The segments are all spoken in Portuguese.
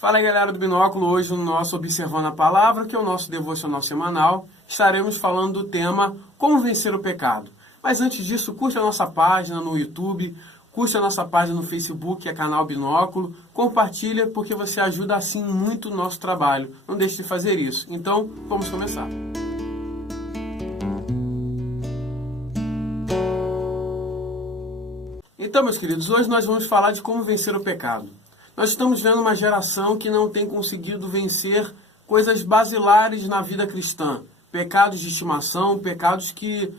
Fala aí, galera do Binóculo. Hoje no nosso Observando a Palavra, que é o nosso devocional semanal, estaremos falando do tema Como Vencer o Pecado. Mas antes disso, curte a nossa página no YouTube, curte a nossa página no Facebook, que é canal Binóculo, compartilha porque você ajuda assim muito o nosso trabalho. Não deixe de fazer isso. Então, vamos começar. Então, meus queridos, hoje nós vamos falar de como vencer o pecado. Nós estamos vendo uma geração que não tem conseguido vencer coisas basilares na vida cristã. Pecados de estimação, pecados que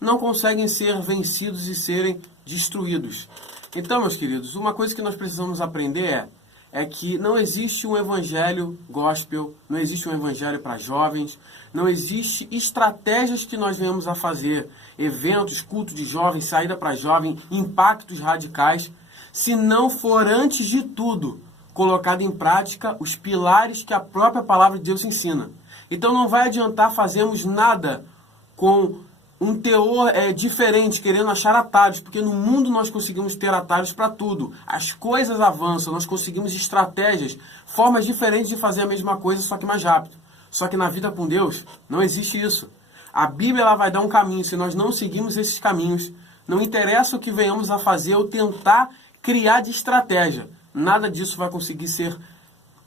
não conseguem ser vencidos e serem destruídos. Então, meus queridos, uma coisa que nós precisamos aprender é que não existe um evangelho gospel, não existe um evangelho para jovens, não existe estratégias que nós venhamos a fazer, eventos, culto de jovens, saída para jovem, impactos radicais, se não for, antes de tudo, colocado em prática os pilares que a própria palavra de Deus ensina. Então não vai adiantar fazermos nada com um teor diferente, querendo achar atalhos, porque no mundo nós conseguimos ter atalhos para tudo. As coisas avançam, nós conseguimos estratégias, formas diferentes de fazer a mesma coisa, só que mais rápido. Só que na vida com Deus não existe isso. A Bíblia ela vai dar um caminho, se nós não seguirmos esses caminhos, não interessa o que venhamos a fazer ou tentar criar de estratégia. Nada disso vai conseguir ser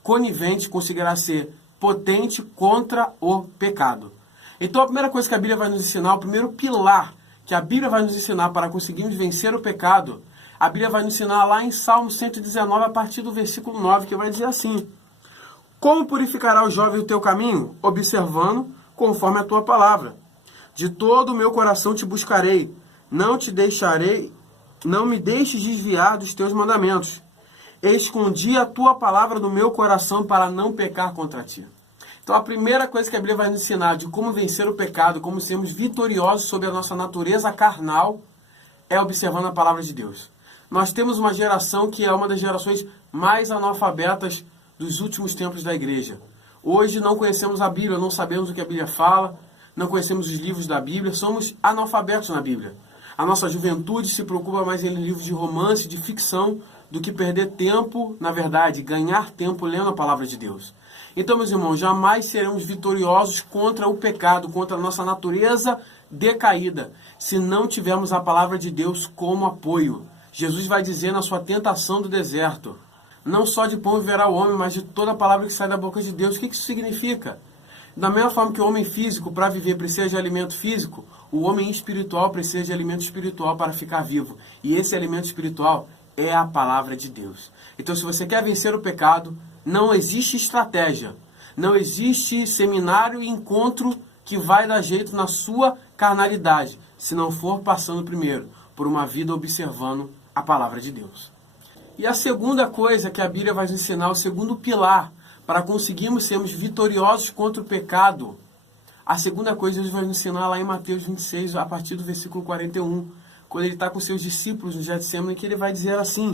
conivente, conseguirá ser potente contra o pecado. Então a primeira coisa que a Bíblia vai nos ensinar, o primeiro pilar que a Bíblia vai nos ensinar para conseguirmos vencer o pecado, a Bíblia vai nos ensinar lá em Salmo 119, a partir do versículo 9, que vai dizer assim: Como purificará o jovem o teu caminho? Observando conforme a tua palavra. De todo o meu coração te buscarei, não te deixarei, não me deixes desviar dos teus mandamentos. Escondi a tua palavra no meu coração para não pecar contra ti. Então a primeira coisa que a Bíblia vai nos ensinar de como vencer o pecado, como sermos vitoriosos sobre a nossa natureza carnal, é observando a palavra de Deus. Nós temos uma geração que é uma das gerações mais analfabetas dos últimos tempos da igreja. Hoje não conhecemos a Bíblia, não sabemos o que a Bíblia fala, não conhecemos os livros da Bíblia, somos analfabetos na Bíblia. A nossa juventude se preocupa mais em livros de romance, de ficção, do que perder tempo, na verdade, ganhar tempo lendo a palavra de Deus. Então, meus irmãos, jamais seremos vitoriosos contra o pecado, contra a nossa natureza decaída, se não tivermos a palavra de Deus como apoio. Jesus vai dizer na sua tentação do deserto: não só de pão viverá o homem, mas de toda a palavra que sai da boca de Deus. O que isso significa? Da mesma forma que o homem físico, para viver, precisa de alimento físico, o homem espiritual precisa de alimento espiritual para ficar vivo. E esse alimento espiritual é a palavra de Deus. Então, se você quer vencer o pecado, não existe estratégia, não existe seminário e encontro que vai dar jeito na sua carnalidade, se não for passando primeiro por uma vida observando a palavra de Deus. E a segunda coisa que a Bíblia vai nos ensinar, o segundo pilar, para conseguirmos sermos vitoriosos contra o pecado, a segunda coisa ele vai nos ensinar lá em Mateus 26, a partir do versículo 41, quando ele está com seus discípulos no Getsemane, que ele vai dizer assim: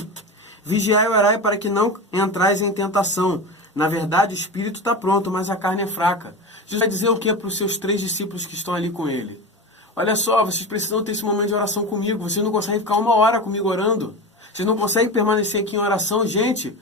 Vigiai e orai para que não entrais em tentação. Na verdade, o espírito está pronto, mas a carne é fraca. Jesus vai dizer o que para os seus 3 discípulos que estão ali com ele? Olha só, vocês precisam ter esse momento de oração comigo. Vocês não conseguem ficar 1 hora comigo orando. Vocês não conseguem permanecer aqui em oração. Gente,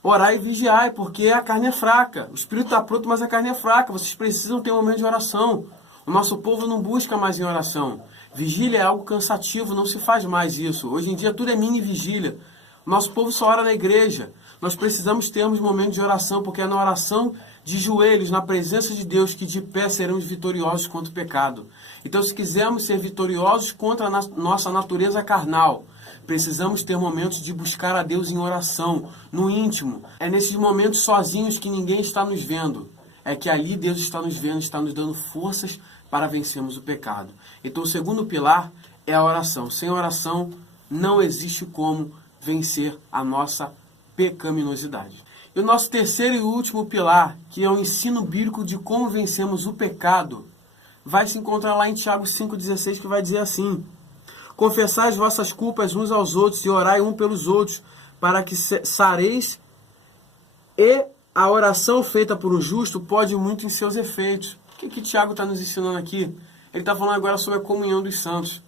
orai e vigiai, porque a carne é fraca. O espírito está pronto, mas a carne é fraca. Vocês precisam ter um momento de oração. O nosso povo não busca mais em oração. Vigília é algo cansativo, não se faz mais isso. Hoje em dia tudo é mini vigília. Nosso povo só ora na igreja. Nós precisamos termos momentos de oração, porque é na oração de joelhos, na presença de Deus, que de pé seremos vitoriosos contra o pecado. Então, se quisermos ser vitoriosos contra a nossa natureza carnal, precisamos ter momentos de buscar a Deus em oração, no íntimo. É nesses momentos sozinhos que ninguém está nos vendo. É que ali Deus está nos vendo, está nos dando forças para vencermos o pecado. Então, o segundo pilar é a oração. Sem oração, não existe como vencer a nossa pecaminosidade. E o nosso terceiro e último pilar, que é o ensino bíblico de como vencemos o pecado, vai se encontrar lá em Tiago 5,16, que vai dizer assim: Confessai as vossas culpas uns aos outros e orai um pelos outros, para que sareis, e a oração feita por um justo pode muito em seus efeitos. O que Tiago está nos ensinando aqui? Ele está falando agora sobre a comunhão dos santos.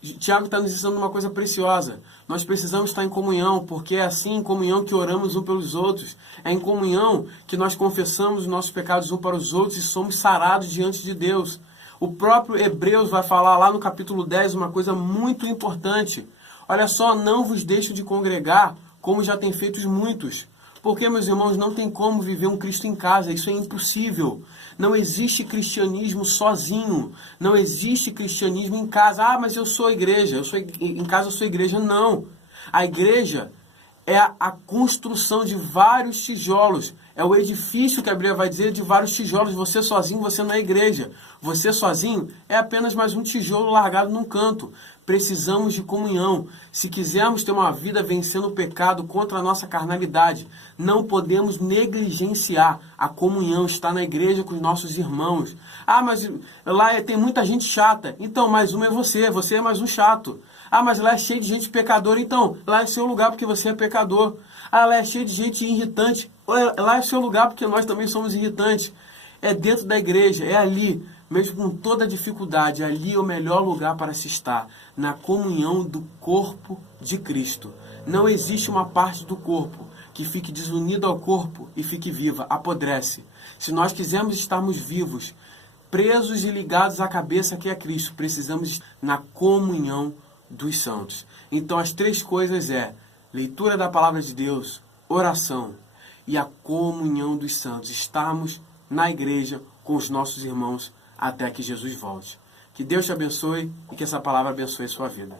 Tiago está nos ensinando uma coisa preciosa. Nós precisamos estar em comunhão, porque é assim em comunhão que oramos uns pelos outros. É em comunhão que nós confessamos os nossos pecados uns para os outros e somos sarados diante de Deus. O próprio Hebreus vai falar lá no capítulo 10 uma coisa muito importante. Olha só, não vos deixo de congregar, como já tem feito muitos. Porque, meus irmãos, não tem como viver um Cristo em casa, isso é impossível. Não existe cristianismo sozinho, não existe cristianismo em casa. Ah, mas eu sou igreja, em casa eu sou igreja. Não, a igreja é a construção de vários tijolos, é o edifício que a Bíblia vai dizer de vários tijolos. Você sozinho, você não é igreja. Você sozinho é apenas mais um tijolo largado num canto. Precisamos de comunhão. Se quisermos ter uma vida vencendo o pecado contra a nossa carnalidade, não podemos negligenciar a comunhão, estar na igreja com os nossos irmãos. Ah, mas lá tem muita gente chata. Então, mais uma é você é mais um chato. Ah, mas lá é cheio de gente pecadora. Então, lá é seu lugar porque você é pecador. Ah, lá é cheio de gente irritante. Lá é seu lugar porque nós também somos irritantes. É dentro da igreja, é ali, mesmo com toda a dificuldade, ali é o melhor lugar para se estar, na comunhão do corpo de Cristo. Não existe uma parte do corpo que fique desunida ao corpo e fique viva, apodrece. Se nós quisermos estarmos vivos, presos e ligados à cabeça que é Cristo, precisamos estar na comunhão dos santos. Então as três coisas leitura da palavra de Deus, oração e a comunhão dos santos. Estarmos na igreja com os nossos irmãos até que Jesus volte. Que Deus te abençoe e que essa palavra abençoe a sua vida.